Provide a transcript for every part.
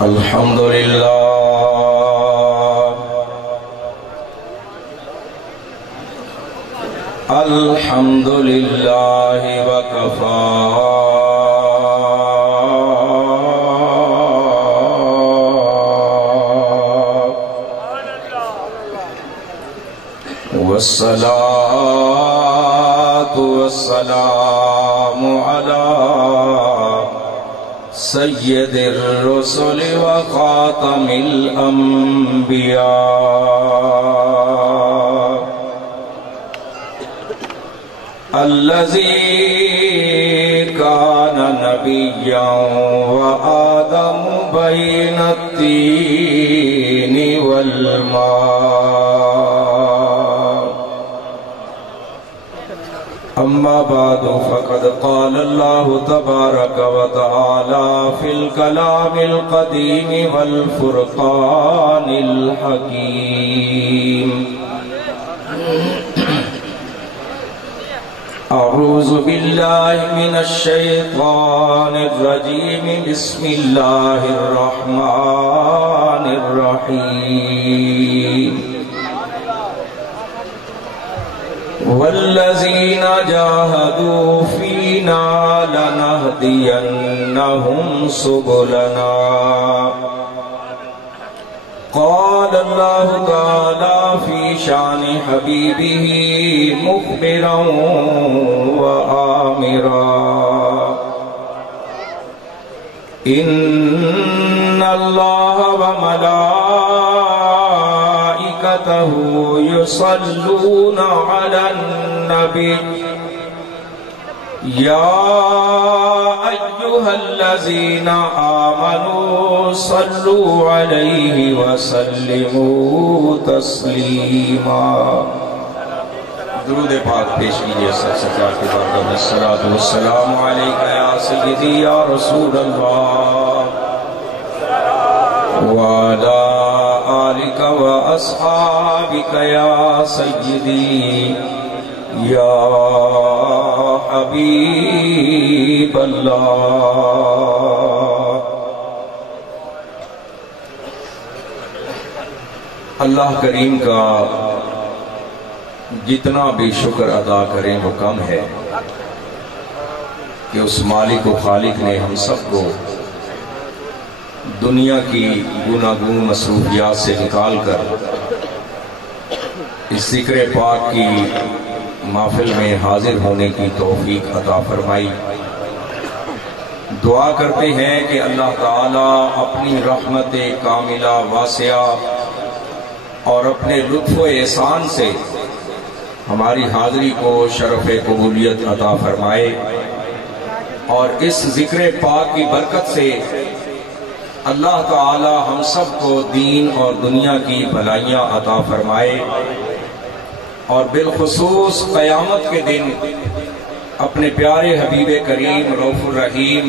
الحمدللہ وکفا والصلاة والسلام على سید الرسل وخاتم الانبیاء الذي كان نبيا وآدم بين الطين والماء أما بعد فقد قال الله تبارك وتعالى في الكلام القديم والفرقان الحكيم أعوذ بالله من الشيطان الرجيم بسم الله الرحمن الرحيم والذين جاهدوا فينا لنهدينهم سبلنا قال الله تعالى في شان حبيبه مخبرا وآمرا إن الله وملائكته يصلون على النبي يا أيها الذين آمنوا صلوا عليه وسلموا تسليما درود پاک پیش کیجئے سرکار کی بارگاہ میں الصلاۃ والسلام علیک یا سیدی یا رسول اللہ وعلی آلک واصحابک یا سیدی یا حبیب اللہ اللہ کریم کا جتنا بھی شکر ادا کریں وہ کم ہے کہ اس مالک و خالق نے ہم سب کو دنیا کی گوناگون مصروفیات سے نکال کر اس ذکر پاک کی محفل میں حاضر ہونے کی توفیق عطا فرمائی۔ دعا کرتے ہیں کہ اللہ تعالیٰ اپنی رحمت کاملہ واسعہ اور اپنے لطف و احسان سے ہماری حاضری کو شرف قبولیت عطا فرمائے اور اس ذکر پاک کی برکت سے اللہ تعالی ہم سب کو دین اور دنیا کی بھلائیاں عطا فرمائے اور بالخصوص قیامت کے دن اپنے پیارے حبیب کریم رؤوف الرحیم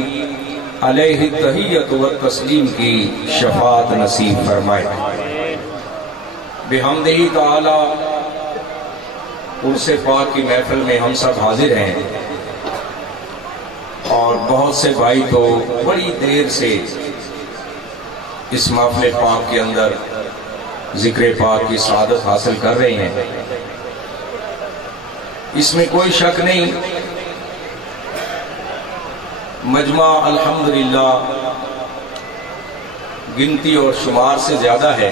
علیہ التحیۃ والتسلیم کی شفاعت نصیب فرمائے۔ بحمدہ تعالی عرص پاک کی محفل میں ہم سب حاضر ہیں اور بہت سے بھائی تو بڑی دیر سے اس محفل پاک کے اندر ذکر پاک کی سعادت حاصل کر رہے ہیں، اس میں کوئی شک نہیں۔ مجمع الحمدللہ گنتی اور شمار سے زیادہ ہے،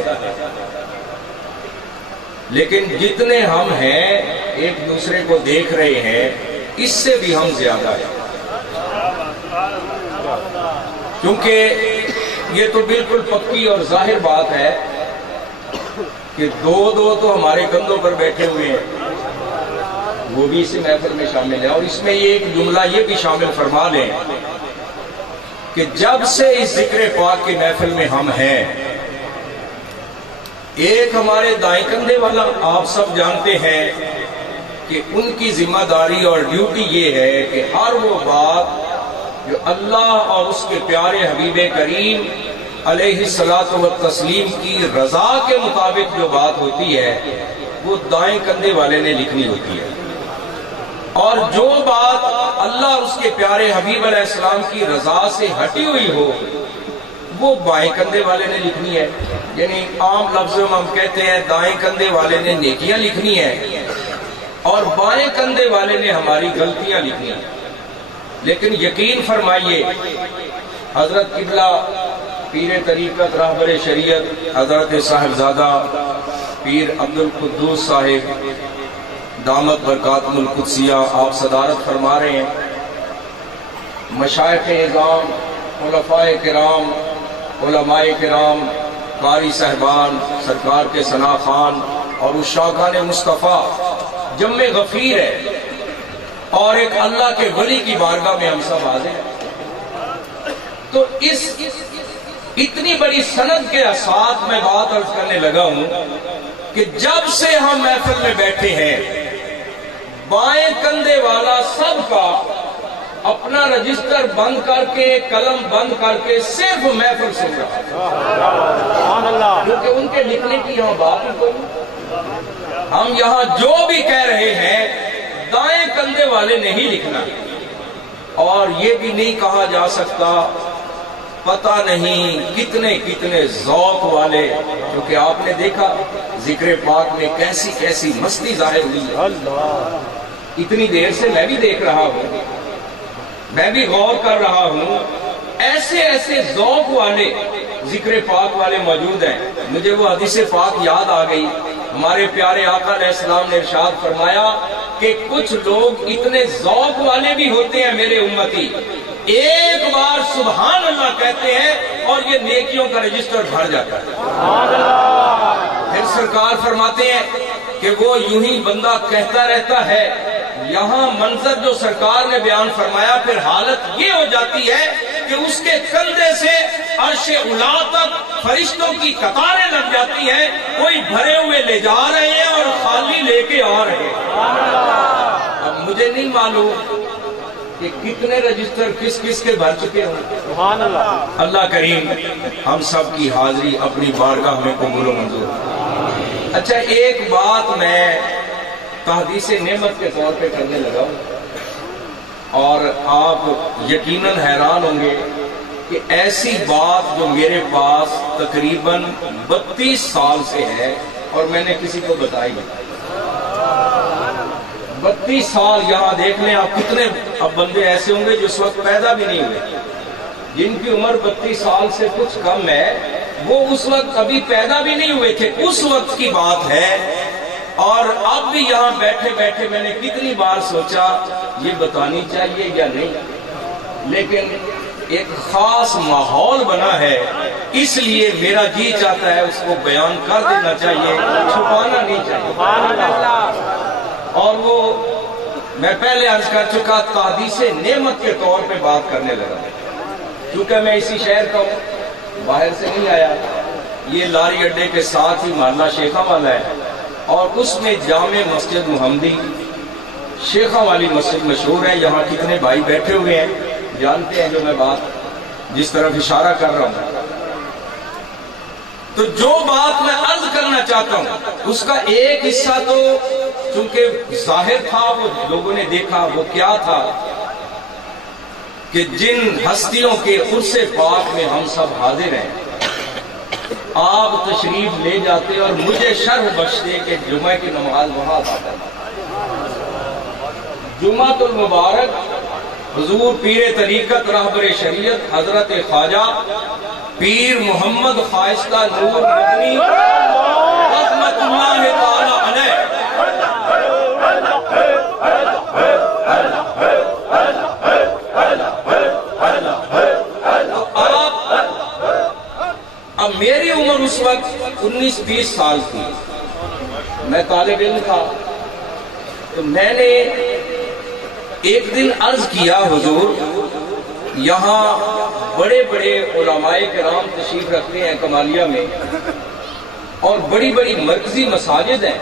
لیکن جتنے ہم ہیں ایک دوسرے کو دیکھ رہے ہیں اس سے بھی ہم زیادہ ہیں، کیونکہ یہ تو بالکل پکی اور ظاہر بات ہے کہ دو تو ہمارے کندھوں پر بیٹھے ہوئے ہیں، وہ بھی اس محفل میں شامل ہے۔ اور اس میں یہ ایک جملہ یہ بھی شامل فرما لیں کہ جب سے اس ذکر پاک کی محفل میں ہم ہیں، ایک ہمارے دائیں کندھے والا آپ سب جانتے ہیں کہ ان کی ذمہ داری اور ڈیوٹی یہ ہے کہ ہر وہ بات جو اللہ اور اس کے پیارے حبیب کریم علیہ الصلاۃ والتسلیم کی رضا کے مطابق جو بات ہوتی ہے وہ دائیں کندھے والے نے لکھنی ہوتی ہے، اور جو بات اللہ اور اس کے پیارے حبیب علیہ السلام کی رضا سے ہٹی ہوئی ہو وہ بائیں کندھے والے نے لکھنی ہے. یعنی عام لفظوں میں ہم کہتے ہیں دائیں کندھے والے نے نیکیاں لکھنی ہیں اور بائیں کندھے والے نے ہماری غلطیاں لکھنی ہیں. لیکن یقین فرمائیے حضرت قبلہ پیر طریقت راہبر شریعت حضرت صاحبزادہ پیر عبد القدوس صاحب دامت برکاتہ القدسیہ آپ صدارت فرما رہے ہیں. مشائخ اعظام، خلفائے کرام، علماء کرام، قاری صاحبان، سرکار کے ثنا خان اور عشاقان مصطفیٰ جمع غفیر ہے اور ایک اللہ کے ولی کی بارگاہ میں ہم سب حاضر ہیں. تو اس اتنی بڑی سند کے ساتھ میں بات عرض کرنے لگا ہوں کہ جب سے ہم محفل میں بیٹھے ہیں بائیں کندھے والا سب کا اپنا رجسٹر بند کر کے قلم بند کر کے صرف محفل سن رہا، کیونکہ ان کے لکھنے کی یہاں بات ہی کوئی. ہم یہاں جو بھی کہہ رہے ہیں دائیں کندھے والے نہیں لکھنا. اور یہ بھی نہیں کہا جا سکتا پتہ نہیں کتنے کتنے ذوق والے، کیونکہ آپ نے دیکھا ذکر پاک میں کیسی کیسی مستی ظاہر ہوئی ہے. اتنی دیر سے میں بھی دیکھ رہا ہوں، میں بھی غور کر رہا ہوں، ایسے ایسے ذوق والے ذکر پاک والے موجود ہیں. مجھے وہ حدیث پاک یاد آ گئی. ہمارے پیارے آقا علیہ السلام نے ارشاد فرمایا کہ کچھ لوگ اتنے ذوق والے بھی ہوتے ہیں میرے امتی، ایک بار سبحان اللہ کہتے ہیں اور یہ نیکیوں کا رجسٹر بھر جاتا ہے. پھر سرکار فرماتے ہیں کہ وہ یوں ہی بندہ کہتا رہتا ہے. یہاں منظر جو سرکار نے بیان فرمایا، پھر حالت یہ ہو جاتی ہے کہ اس کے کندھے سے عرش اعلیٰ تک فرشتوں کی قطاریں لگ جاتی ہیں. کوئی بھرے ہوئے لے جا رہے ہیں اور خالی لے کے آ رہے ہیں. اب مجھے نہیں معلوم کہ کتنے رجسٹر کس کس کے بھر چکے ہوں. سبحان اللہ. اللہ کریم ہم سب کی حاضری اپنی بارگاہ میں قبول و منظور. اچھا ایک بات میں تحدیث نعمت کے طور پہ کرنے لگا ہوں اور آپ یقیناً حیران ہوں گے کہ ایسی بات جو میرے پاس تقریباً 32 سال سے ہے اور میں نے کسی کو بتائی نہیں. 32 سال یہاں دیکھ لیں آپ کتنے اب بندے ایسے ہوں گے جو اس وقت پیدا بھی نہیں ہوئے، جن کی عمر 32 سال سے کچھ کم ہے، وہ اس وقت ابھی پیدا بھی نہیں ہوئے تھے. اس وقت کی بات ہے. اور اب بھی یہاں بیٹھے بیٹھے میں نے کتنی بار سوچا یہ بتانی چاہیے یا نہیں، لیکن ایک خاص ماحول بنا ہے اس لیے میرا جی چاہتا ہے اس کو بیان کر دینا چاہیے، چھپانا نہیں چاہیے. اور وہ میں پہلے عرض کر چکا تحدیث نعمت کے طور پہ بات کرنے لگا، کیونکہ میں اسی شہر کا ہوں، باہر سے نہیں آیا. یہ لاری اڈے کے ساتھ ہی محلہ شیخا والا ہے اور اس میں جامع مسجد محمدی شیخا والی مسجد مشہور ہے. یہاں کتنے بھائی بیٹھے ہوئے ہیں جانتے ہیں جو میں بات جس طرف اشارہ کر رہا ہوں. تو جو بات میں عرض کرنا چاہتا ہوں اس کا ایک حصہ تو چونکہ ظاہر تھا، وہ لوگوں نے دیکھا، وہ کیا تھا کہ جن ہستیوں کے عرص پاک میں ہم سب حاضر ہیں آپ تشریف لے جاتے اور مجھے شرف بخشتے کہ جمعہ کی نماز وہاں ادا کرنا. جمعۃ المبارک حضور پیر طریقت راہبر شریعت حضرت خواجہ پیر محمد خواستہ نور مدنی رحمت اللہ تعالی علیہ اب میری عمر اس وقت 19-20 سال تھی، میں طالب علم تھا. تو میں نے ایک دن عرض کیا حضور یہاں بڑے بڑے علماء کرام تشریف رکھتے ہیں کمالیہ میں اور بڑی بڑی مرکزی مساجد ہیں،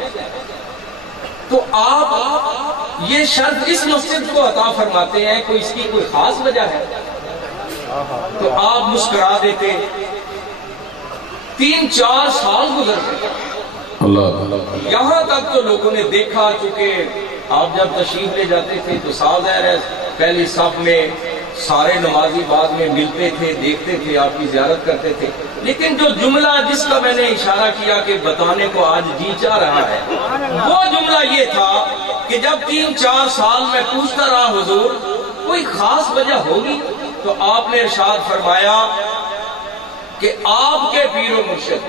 تو آپ یہ شرط اس مسجد کو عطا فرماتے ہیں، کوئی اس کی کوئی خاص وجہ ہے؟ تو آپ مسکرا دیتے. 3-4 سال گزر گئے. یہاں تک تو لوگوں نے دیکھا، چونکہ آپ جب تشریف لے جاتے تھے تو ظاہر ہے پہلی صف میں سارے نمازی بعد میں ملتے تھے، دیکھتے تھے، آپ کی زیارت کرتے تھے، لیکن جو جملہ جس کا میں نے اشارہ کیا کہ بتانے کو آج جی چاہ رہا ہے، وہ جملہ یہ تھا کہ جب 3-4 سال میں پوچھتا رہا حضور کوئی خاص وجہ ہوگی، تو آپ نے ارشاد فرمایا کہ آپ کے پیر و مرشد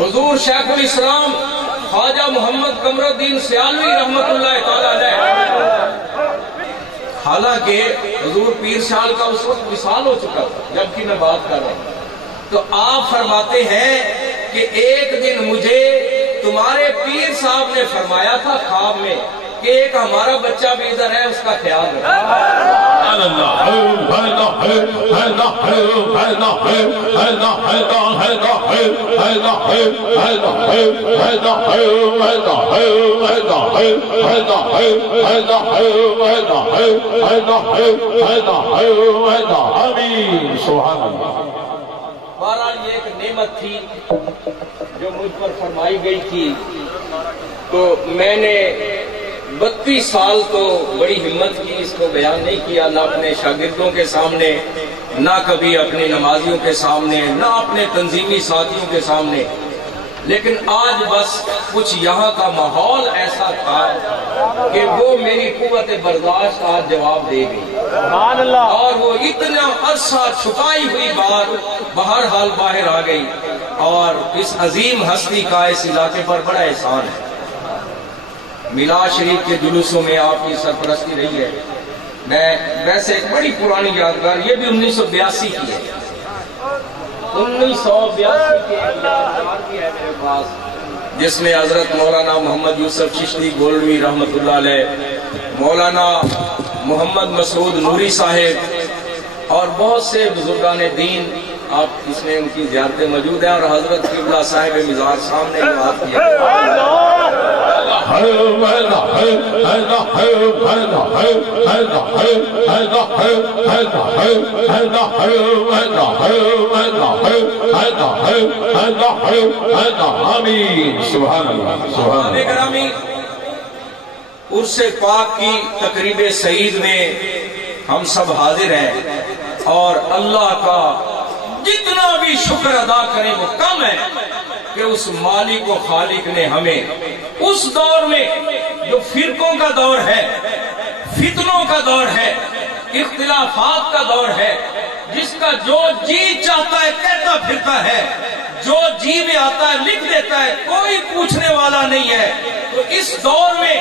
حضور شیخ الاسلام خواجہ محمد قمر الدین سیالوی رحمت اللہ تعالی علیہ، حالانکہ حضور پیر شال کا اس وقت وصال ہو چکا تھا جبکہ میں بات کر رہا ہوں، تو آپ فرماتے ہیں کہ ایک دن مجھے تمہارے پیر صاحب نے فرمایا تھا خواب میں کہ ایک ہمارا بچہ بھی ادھر ہے، اس کا خیال رکھنا۔ بہرحال یہ ایک نعمت تھی جو مجھ پر فرمائی گئی تھی، تو میں نے 32 سال تو بڑی ہمت کی، اس کو بیان نہیں کیا، نہ اپنے شاگردوں کے سامنے، نہ کبھی اپنے نمازیوں کے سامنے، نہ اپنے تنظیمی ساتھیوں کے سامنے، لیکن آج بس کچھ یہاں کا ماحول ایسا تھا کہ وہ میری قوت برداشت آج جواب دے گئی، اور وہ اتنا عرصہ چھپائی ہوئی بات بہرحال باہر آ گئی، اور اس عظیم ہستی کا اس علاقے پر بڑا احسان ہے۔ میلاد شریف کے جلوسوں میں آپ کی سرپرستی رہی ہے، میں ویسے ایک بڑی پرانی یادگار، یہ بھی 1982 کی ہے، 1982 کی یادگار کی ہے میرے پاس، جس میں حضرت مولانا محمد یوسف چشتی گولڈوی رحمت اللہ علیہ، مولانا محمد مسعود نوری صاحب اور بہت سے بزرگان دین، آپ اس میں ان کی زیارتیں موجود ہیں، اور حضرت قبلہ صاحب مزار سامنے بات کیا۔ گرامی، عرس پاک کی تقریب سعید میں ہم سب حاضر ہیں، اور اللہ کا جتنا بھی شکر ادا کریں وہ کم ہے کہ اس مالک و خالق نے ہمیں اس دور میں جو فرقوں کا دور ہے، فتنوں کا دور ہے، اختلافات کا دور ہے، جس کا جو جی چاہتا ہے کہتا پھرتا ہے، جو جی میں آتا ہے لکھ دیتا ہے، کوئی پوچھنے والا نہیں ہے، تو اس دور میں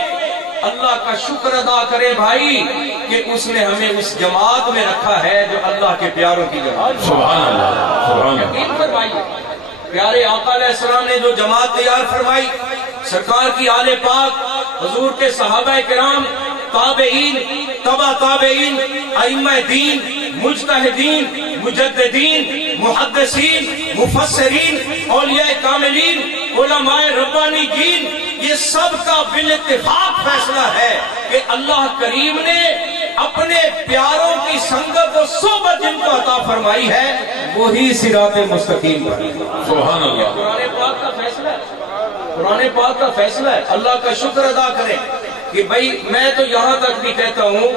اللہ کا شکر ادا کرے بھائی کہ اس نے ہمیں اس جماعت میں رکھا ہے جو اللہ کے پیاروں کی جماعت۔ سبحان اللہ، یقین فرمائیے، پیارے آقا علیہ السلام نے جو جماعت تیار فرمائی، سرکار کی آل پاک، حضور کے صحابہ کرام، تابعین، تبع تابعین، ائمہ دین، مجتہدین، مجددین، محدثین، مفسرین، اولیاء کاملین، علماء ربانیین، یہ سب کا بالاتفاق فیصلہ ہے کہ اللہ کریم نے اپنے پیاروں کی سنگت و صحبت جن کو عطا فرمائی ہے وہی صراط مستقیم پر۔ سبحان اللہ، قرآن پاک کا فیصلہ ہے، قرآن پاک کا فیصلہ ہے۔ اللہ کا شکر ادا کریں کہ بھئی میں تو یہاں تک بھی کہتا ہوں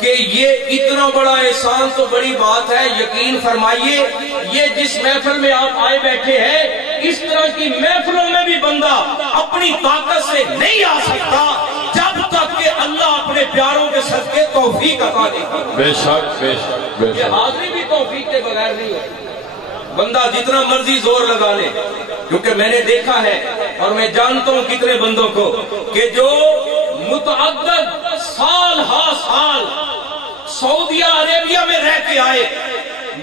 کہ یہ اتنا بڑا احسان تو بڑی بات ہے، یقین فرمائیے یہ جس محفل میں آپ آئے بیٹھے ہیں، اس طرح کی محفلوں میں بھی بندہ اپنی طاقت سے نہیں آ سکتا جب تک کہ اللہ اپنے پیاروں کے صدقے توفیق عطا دے۔ بے شک بے شک بے شک، یہ حاضری بھی توفیق کے بغیر نہیں ہے، بندہ جتنا مرضی زور لگا لے، کیونکہ میں نے دیکھا ہے اور میں جانتا ہوں کتنے بندوں کو کہ جو متعدد سال ہا سال سعودیہ عربیہ میں رہ کے آئے،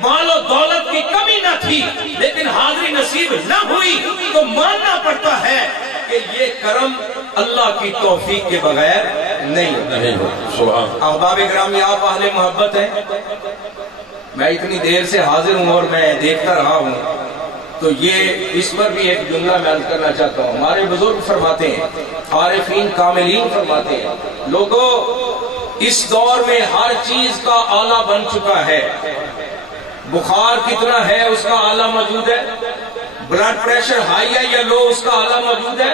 مال و دولت کی کمی نہ تھی، لیکن حاضری نصیب نہ ہوئی، تو ماننا پڑتا ہے کہ یہ کرم اللہ کی توفیق کے بغیر نہیں ہو۔ احباب گرامی، آپ اہل محبت ہیں، میں اتنی دیر سے حاضر ہوں اور میں دیکھتا رہا ہوں، تو یہ اس پر بھی ایک جملہ میں عرض کرنا چاہتا ہوں۔ ہمارے بزرگ فرماتے ہیں، عارفین کاملین فرماتے ہیں، لوگوں اس دور میں ہر چیز کا آلہ بن چکا ہے، بخار کتنا ہے اس کا آلہ موجود ہے، بلڈ پریشر ہائی ہے یا لو اس کا آلہ موجود ہے،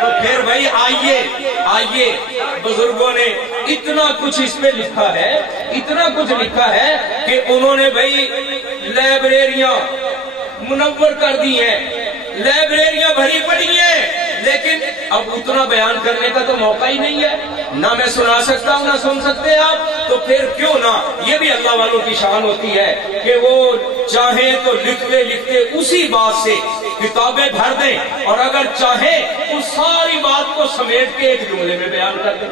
تو پھر بھائی آئیے بزرگوں نے اتنا کچھ اس پہ لکھا ہے، اتنا کچھ لکھا ہے کہ انہوں نے بھائی لائبریریاں منور کر دی ہیں، لائبریریاں بھری پڑی ہیں، لیکن اب اتنا بیان کرنے کا تو موقع ہی نہیں ہے، نہ میں سنا سکتا ہوں نہ سن سکتے آپ، تو پھر کیوں نہ یہ بھی اللہ والوں کی شان ہوتی ہے کہ وہ چاہیں تو لکھتے لکھتے اسی بات سے کتابیں بھر دیں، اور اگر چاہیں اس ساری بات کو سمیٹ کے ایک جملے میں بیان کر دیں۔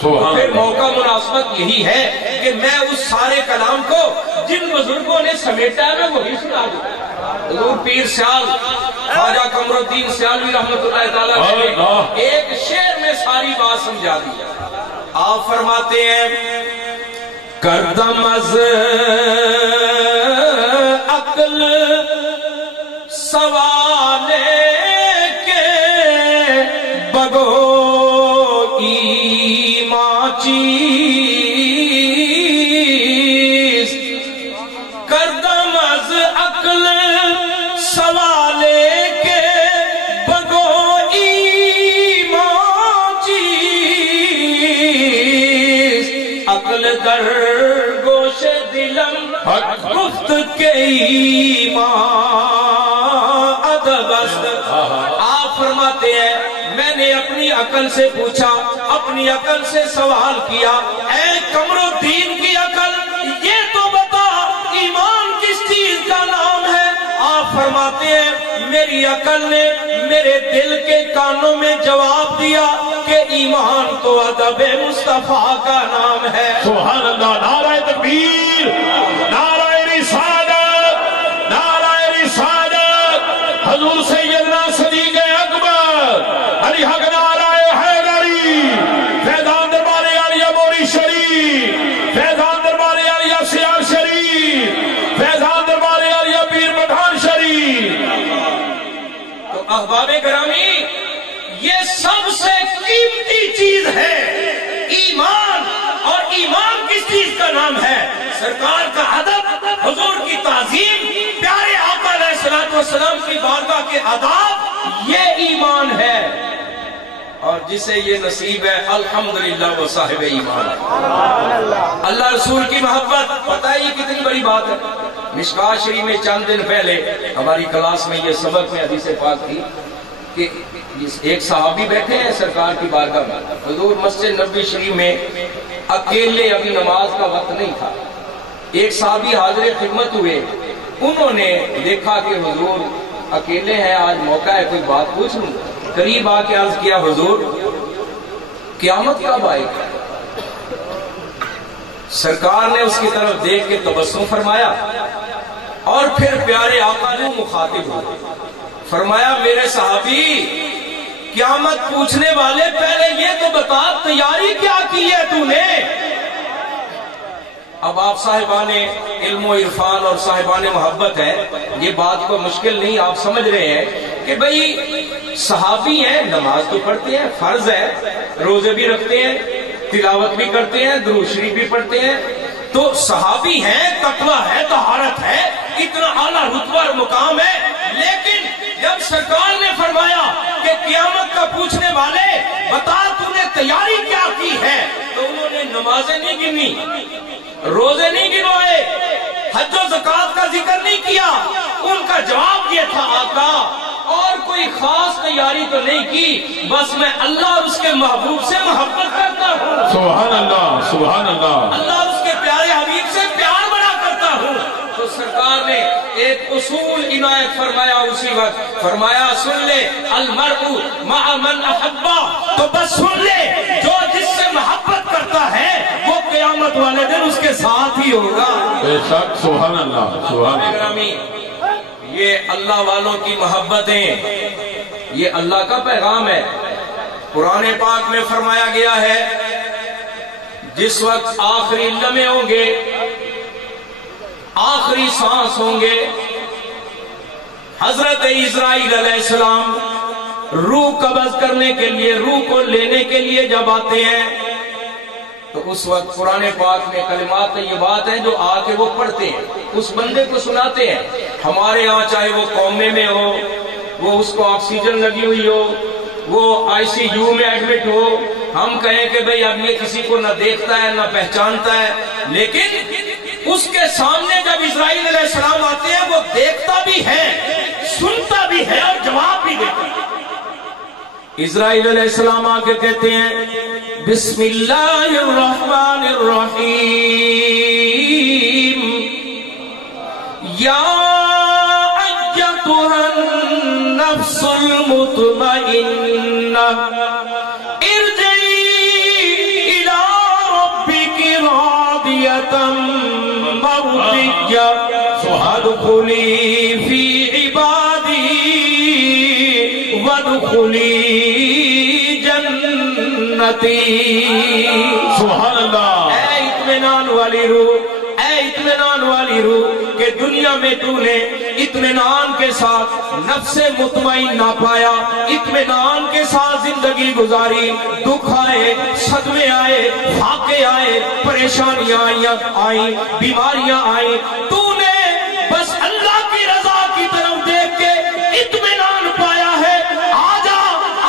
پھر موقع مناسبت یہی ہے کہ میں اس سارے کلام کو جن بزرگوں نے سمیٹا ہے میں وہی سنا دوں۔ حضور پیر سیال خواجہ قمر الدین سیالوی رحمۃ اللہ تعالیٰ نے ایک شعر میں ساری بات سمجھا دی۔ آپ فرماتے ہیں کردم از عقل سوالے کے بگو ایمان چیز، کردم از عقل سوالے کے بگو ایمان چیز، عقل در گوش دلم گفت کے ایمان ادب است۔ آپ فرماتے ہیں میں نے اپنی عقل سے پوچھا، اپنی عقل سے سوال کیا، اے قمر الدین کی عقل یہ تو بتا ایمان کس چیز کا نام ہے؟ آپ فرماتے ہیں میری عقل نے میرے دل کے کانوں میں جواب دیا کہ ایمان تو ادب مصطفیٰ کا نام ہے۔ سبحان اللہ، نعرہ تکبیر، نعرہ رسالت، نعرہ رسالت، حضور سیدنا صدیق اکبر علی حق نعرہ حیدری، فیضان دربار عالیہ موری شریف، فیضان دربار عالیہ سیال شریف، فیضان دربار عالیہ پیر پٹھان شریف۔ تو احباب گرامی یہ سب سے قیمتی چیز ہے ایمان، اور ایمان کس چیز کا نام ہے؟ سرکار کا ادب، حضور کی تعظیم، پیارے آقا علیہ الصلوۃ والسلام کی بارگاہ کے آداب، یہ ایمان ہے، اور جسے یہ نصیب ہے الحمدللہ وہ صاحب ایمان ہے۔ اللہ رسول کی محبت پتہ ہی کتنی بڑی بات ہے۔ مشکوٰۃ شریف میں چند دن پہلے ہماری کلاس میں یہ سبق میں حدیث پاک تھی کہ ایک صحابی بیٹھے ہیں سرکار کی بارگاہ میں، حضور مسجد نبوی شریف میں اکیلے، ابھی نماز کا وقت نہیں تھا، ایک صحابی حاضر خدمت ہوئے، انہوں نے دیکھا کہ حضور اکیلے ہیں، آج موقع ہے کوئی بات پوچھ لوں، قریب آ کے عرض کیا حضور قیامت کب آئے گی؟ سرکار نے اس کی طرف دیکھ کے تبسم فرمایا اور پھر پیارے آقا نے مخاطب ہوئے، فرمایا میرے صحابی قیامت پوچھنے والے پہلے یہ تو بتا تیاری کیا کی ہے تو نے؟ اب آپ صاحبان علم و عرفان اور صاحبان محبت ہے، یہ بات کو مشکل نہیں، آپ سمجھ رہے ہیں کہ بھئی صحابی ہیں، نماز تو پڑھتے ہیں، فرض ہے، روزے بھی رکھتے ہیں، تلاوت بھی کرتے ہیں، درود شریف بھی پڑھتے ہیں، تو صحابی ہیں، تقویٰ ہے، طہارت ہے، اتنا اعلیٰ رتبہ اور مقام ہے، لیکن جب سرکار نے فرمایا کہ قیامت کا پوچھنے والے بتا تو نے تیاری کیا کی ہے، تو انہوں نے نمازیں نہیں گنی، روزے نہیں گنوائے، حج و زکوٰۃ کا ذکر نہیں کیا، ان کا جواب یہ تھا آقا اور کوئی خاص تیاری تو نہیں کی، بس میں اللہ اور اس کے محبوب سے محبت کرتا ہوں، سبحان اللہ، سبحان اللہ، اللہ اور اس کے پیارے حبیب سے پیار بڑا کرتا ہوں۔ تو سرکار نے ایک اصول عنایت فرمایا اسی وقت، فرمایا سن لے المرء مع من احبا، تو بس سن لے جو جس سے محبت کرتا ہے وہ قیامت والے دن اس کے ساتھ ہی ہوگا۔ بے شک، سبحان اللہ، سبحان اللہ۔ گرامی یہ اللہ والوں کی محبتیں، یہ اللہ کا پیغام ہے۔ قرآن پاک میں فرمایا گیا ہے جس وقت آخری لمحے ہوں گے، آخری سانس ہوں گے، حضرت اسرائیل علیہ السلام روح قبض کرنے کے لیے، روح کو لینے کے لیے جب آتے ہیں تو اس وقت قرآن پاک میں کلمات طیبات ہیں جو آ کے وہ پڑھتے ہیں، اس بندے کو سناتے ہیں۔ ہمارے ہاں چاہے وہ قومے میں ہو، وہ اس کو آکسیجن لگی ہوئی ہو، وہ ICU میں ایڈمٹ ہو، ہم کہیں کہ بھئی اب یہ کسی کو نہ دیکھتا ہے نہ پہچانتا ہے، لیکن اس کے سامنے جب اسرائیل علیہ السلام آتے ہیں وہ دیکھتا بھی ہے، سنتا بھی ہے اور جواب بھی دیتا ہے۔ اسرائیل علیہ السلام آ کے کہتے ہیں بسم اللہ الرحمن الرحیم یا ایتھا النفس المطمئنہ ارجعی الی ربک راضیۃ مرضیہ فادخلی فی عبادی وادخلی جنتی۔ سبحان اللہ۔ اے اطمینان والی روح، اے اطمینان والی روح، کہ دنیا میں تو نے اطمینان کے ساتھ نفس مطمئنہ پایا، اطمینان کے ساتھ زندگی گزاری، دکھ آئے، صدمے آئے، فاقے آئے، پریشانیاں آئیں، بیماریاں آئیں، تو نے بس اللہ کی رضا کی طرف دیکھ کے اطمینان پایا ہے۔ آجا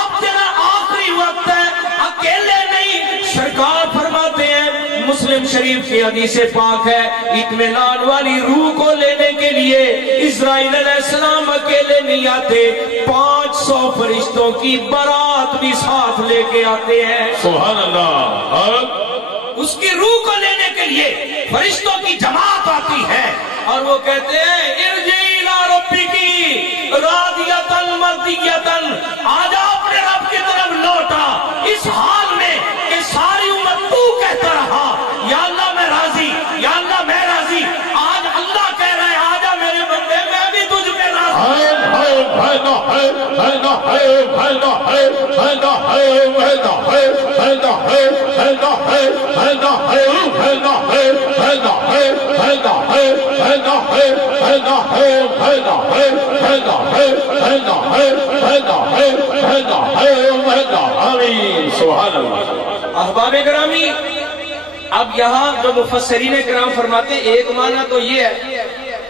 اب تیرا آخری وقت ہے، اکیلے نہیں۔ سرکار فرماتے ہیں، مسلم شریف کی حدیث پاک ہے، اطمینان والی روح کو لینے کے لیے اسرائیل علیہ السلام اکیلے نہیں آتے، 500 فرشتوں کی بارات بھی ساتھ لے کے آتے ہیں۔ سبحان اللہ۔ اس کی روح کو لینے کے لیے فرشتوں کی جماعت آتی ہے اور وہ کہتے ہیں ارجعی الی ربک راضیۃ مرضیۃ، آجا اپنے رب کی طرف لوٹا اس حال میں کہ ساری امت تو کہتا رہا یا اللہ میں راضی، یا اللہ میں راضی۔ آج اللہ کہہ رہا ہے آجا میرے بندے میں بھی تجھ پہ راضی۔ احباب گرامی، اب یہاں جو مفسرین کرام فرماتے ہیں ایک معنی تو یہ ہے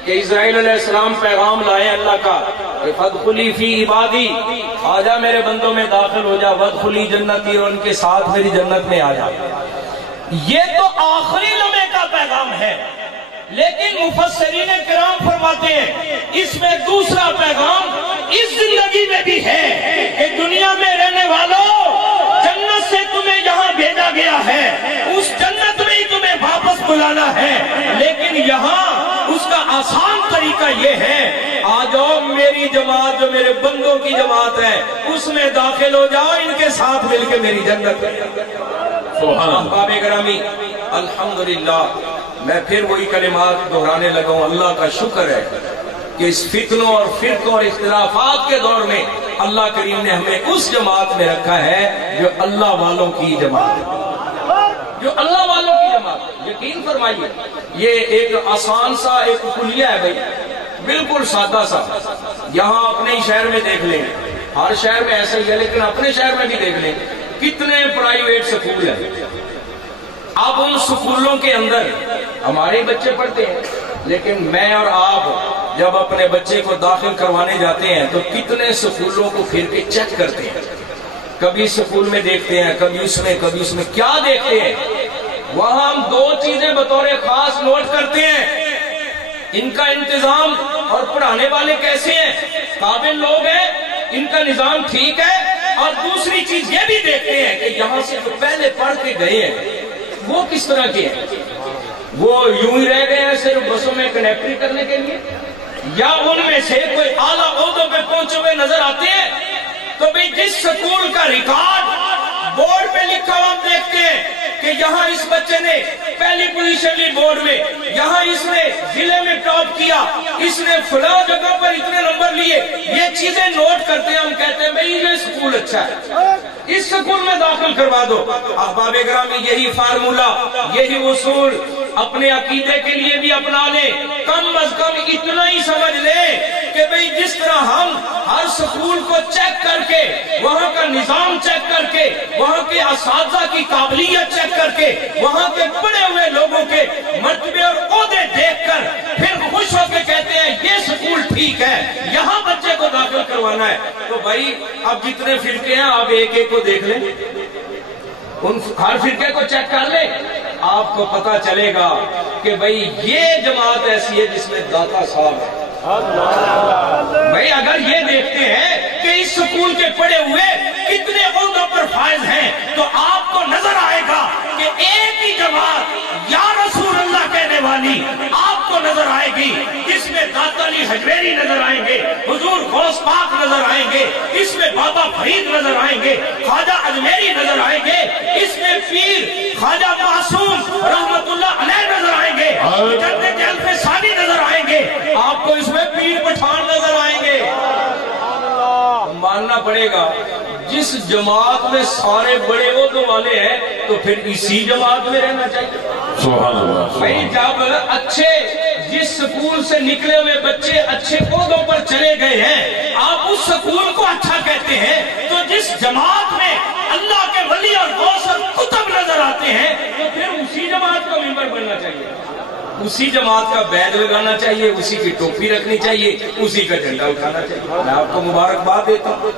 کہ اسرائیل علیہ السلام پیغام لائے اللہ کا کہ فادخلی فی عبادی، آجا میرے بندوں میں داخل ہو جا، وادخلی جنتی، اور ان کے ساتھ میری جنت میں آ جا۔ یہ تو آخری لمحے کا پیغام ہے، لیکن مفسرین کرام فرماتے ہیں اس میں دوسرا پیغام اس زندگی میں بھی ہے کہ دنیا میں رہنے والوں، جنت سے تمہیں یہاں بھیجا گیا ہے، اس جنت میں ہی تمہیں واپس بلانا ہے، لیکن یہاں اس کا آسان طریقہ یہ ہے آ جاؤ میری جماعت جو میرے بندوں کی جماعت ہے اس میں داخل ہو جاؤ، ان کے ساتھ مل کے میری جنت ہے۔ احباب گرامی، الحمدللہ میں پھر وہی کلمات دہرانے لگا ہوں، اللہ کا شکر ہے کہ اس فتنوں اور فرقوں اور اختلافات کے دور میں اللہ کریم نے ہمیں اس جماعت میں رکھا ہے جو اللہ والوں کی جماعت ہے، جو اللہ والوں کی جماعت ہے۔ یقین فرمائیے یہ ایک آسان سا ایک کلیہ ہے بھائی، بالکل سادہ سا۔ یہاں اپنے ہی شہر میں دیکھ لیں، ہر شہر میں ایسا ہی ہے، لیکن اپنے شہر میں بھی دیکھ لیں کتنے پرائیویٹ سکول ہیں۔ اب ان سکولوں کے اندر ہمارے بچے پڑھتے ہیں، لیکن میں اور آپ جب اپنے بچے کو داخل کروانے جاتے ہیں تو کتنے سکولوں کو پھر کے چیک کرتے ہیں، کبھی سکول میں دیکھتے ہیں، کبھی اس میں کیا دیکھتے ہیں؟ وہاں ہم دو چیزیں بطور خاص نوٹ کرتے ہیں، ان کا انتظام اور پڑھانے والے کیسے ہیں، قابل لوگ ہیں، ان کا نظام ٹھیک ہے، اور دوسری چیز یہ بھی دیکھتے ہیں کہ یہاں سے جو پہلے پڑھ کے گئے ہیں وہ کس طرح کے ہیں، وہ یوں ہی رہ گئے ہیں صرف بسوں میں کنیکٹری کرنے کے لیے، یا ان میں سے کوئی اعلیٰ عہدوں پہ پہنچے ہوئے نظر آتے ہیں۔ تو بھئی جس سکول کا ریکارڈ بورڈ پہ لکھا ہوا ہم دیکھتے ہیں کہ یہاں اس بچے نے پہلی پوزیشن لی بورڈ میں، یہاں اس نے ضلع میں ٹاپ کیا، اس نے فلاں جگہ پر اتنے نمبر لیے، یہ چیزیں نوٹ کرتے ہیں، ہم کہتے ہیں بھئی یہ سکول اچھا ہے، اس سکول میں داخل کروا دو۔ احباب گرامی یہی فارمولہ، یہی اصول اپنے عقیدے کے لیے بھی اپنا لیں، کم از کم اتنا ہی سمجھ لیں کہ بھئی جس طرح ہم ہر سکول کو چیک کر کے، وہاں کا نظام چیک کر کے، وہاں کے اساتذہ کی قابلیت چیک کر کے، وہاں کے پڑھے ہوئے لوگوں کے مرتبے اور عہدے دیکھ کر پھر خوش ہو کے کہتے ہیں یہ سکول ٹھیک ہے، یہاں بچے کو داخل کرو کروانا ہے تو بھائی اب جتنے فرقے ہیں آپ ایک ایک کو دیکھ لیں، ان ہر فرقے کو چیک کر لیں، آپ کو پتا چلے گا کہ بھائی یہ جماعت ایسی ہے جس میں داتا صاحب ہے۔ بھائی اگر یہ دیکھتے ہیں کہ اس سکول کے پڑے ہوئے کتنے عہدوں پر فائز ہیں تو آپ کو نظر آئے گا کہ ایک ہی جماعت یا رسول اللہ کہنے والی آپ کو نظر آئے گی، اس میں داتا علی حجویری نظر آئیں گے، حضور غوث پاک نظر آئیں گے، اس میں بابا فرید نظر آئیں گے، خواجہ اجمیری نظر آئیں گے، اس میں پیر خواجہ معصوم رحمت اللہ علیہ نظر آئیں گے، جنت جلف ثانی نظر آئیں گے، آپ کو اس میں پیر پٹھان نظر آئیں گے۔ ماننا پڑے گا جس جماعت میں سارے بڑے عہدوں والے ہیں تو پھر اسی جماعت میں رہنا چاہیے۔ سبحان اللہ۔ بھائی جب اچھے جس سکول سے نکلے ہوئے بچے اچھے عہدوں پر چلے گئے ہیں، آپ اس سکول کو اچھا کہتے ہیں، تو جس جماعت میں اللہ کے ولی اور غوث اور قطب نظر آتے ہیں تو پھر اسی جماعت کا ممبر بننا چاہیے، اسی جماعت کا بیج لگانا چاہیے، اسی کی ٹوپی رکھنی چاہیے، اسی کا جھنڈا اٹھانا چاہیے۔ میں آپ کو مبارکباد دیتا ہوں،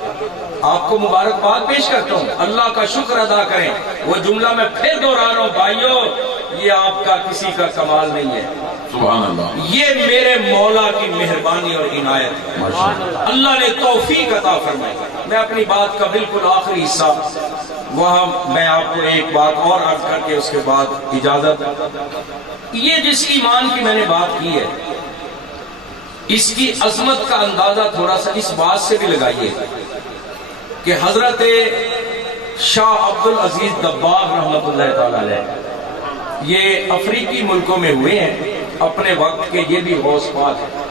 آپ کو مبارکباد پیش کرتا ہوں، اللہ کا شکر ادا کریں۔ وہ جملہ میں پھر دوہرا رہا ہوں بھائیو، یہ آپ کا کسی کا کمال نہیں ہے، سبحان اللہ، یہ میرے مولا کی مہربانی اور عنایت ہے، اللہ نے توفیق عطا فرمائی۔ میں اپنی بات کا بالکل آخری حصہ وہاں میں آپ کو ایک بات اور عرض کر کے اس کے بعد اجازت، یہ جس ایمان کی میں نے بات کی ہے اس کی عظمت کا اندازہ تھوڑا سا اس بات سے بھی لگائیے کہ حضرت شاہ عبدالعزیز دباغ رحمت اللہ تعالی علیہ یہ افریقی ملکوں میں ہوئے ہیں اپنے وقت کے، یہ بھی غوث پاک ہے۔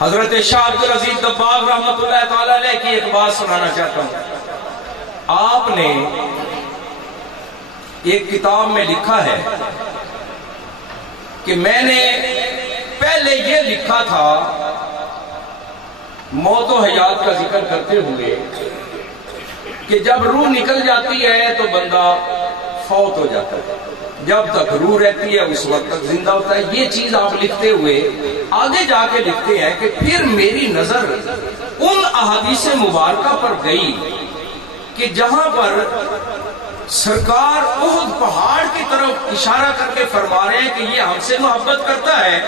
حضرت شاہ عبدالعزیز دباغ رحمت اللہ تعالی علیہ کی ایک بات سنانا چاہتا ہوں۔ آپ نے ایک کتاب میں لکھا ہے کہ میں نے پہلے یہ لکھا تھا موت و حیات کا ذکر کرتے ہوئے کہ جب روح نکل جاتی ہے تو بندہ فوت ہو جاتا ہے، جب تک روح رہتی ہے اس وقت تک زندہ ہوتا ہے۔ یہ چیز آپ لکھتے ہوئے آگے جا کے لکھتے ہیں کہ پھر میری نظر ان احادیث مبارکہ پر گئی کہ جہاں پر سرکار احد پہاڑ کی طرف اشارہ کر کے فرما رہے ہیں کہ یہ ہم سے محبت کرتا ہے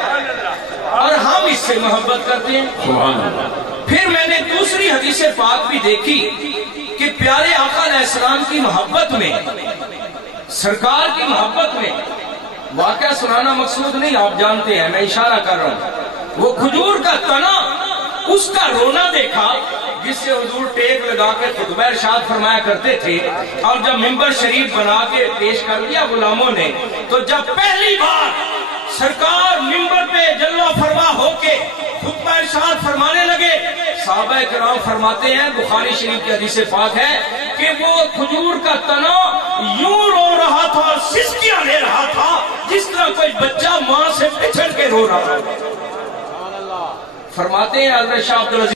اور ہم اس سے محبت کرتے ہیں۔ سبحان اللہ۔ پھر میں نے دوسری حدیث پاک بھی دیکھی کہ پیارے آقا علیہ السلام کی محبت میں، سرکار کی محبت میں، واقعہ سنانا مقصود نہیں، آپ جانتے ہیں، میں اشارہ کر رہا ہوں، وہ کھجور کا تنا اس کا رونا دیکھا جس سے حضور ٹیک لگا کے خطبہ ارشاد فرمایا کرتے تھے، اور جب ممبر شریف بنا کے پیش کر دیا غلاموں نے، تو جب پہلی بار سرکار ممبر پہ جلوہ فرما ہو کے خطبہ ارشاد فرمانے لگے، صحابہ کرام فرماتے ہیں، بخاری شریف کی حدیث پاک ہے کہ وہ کھجور کا تنا یوں رو رہا تھا اور سسکیاں لے رہا تھا جس طرح کوئی بچہ ماں سے بچھڑ کے رو رہا تھا۔ فرماتے ہیں حضرت شاہ عبدالعزیز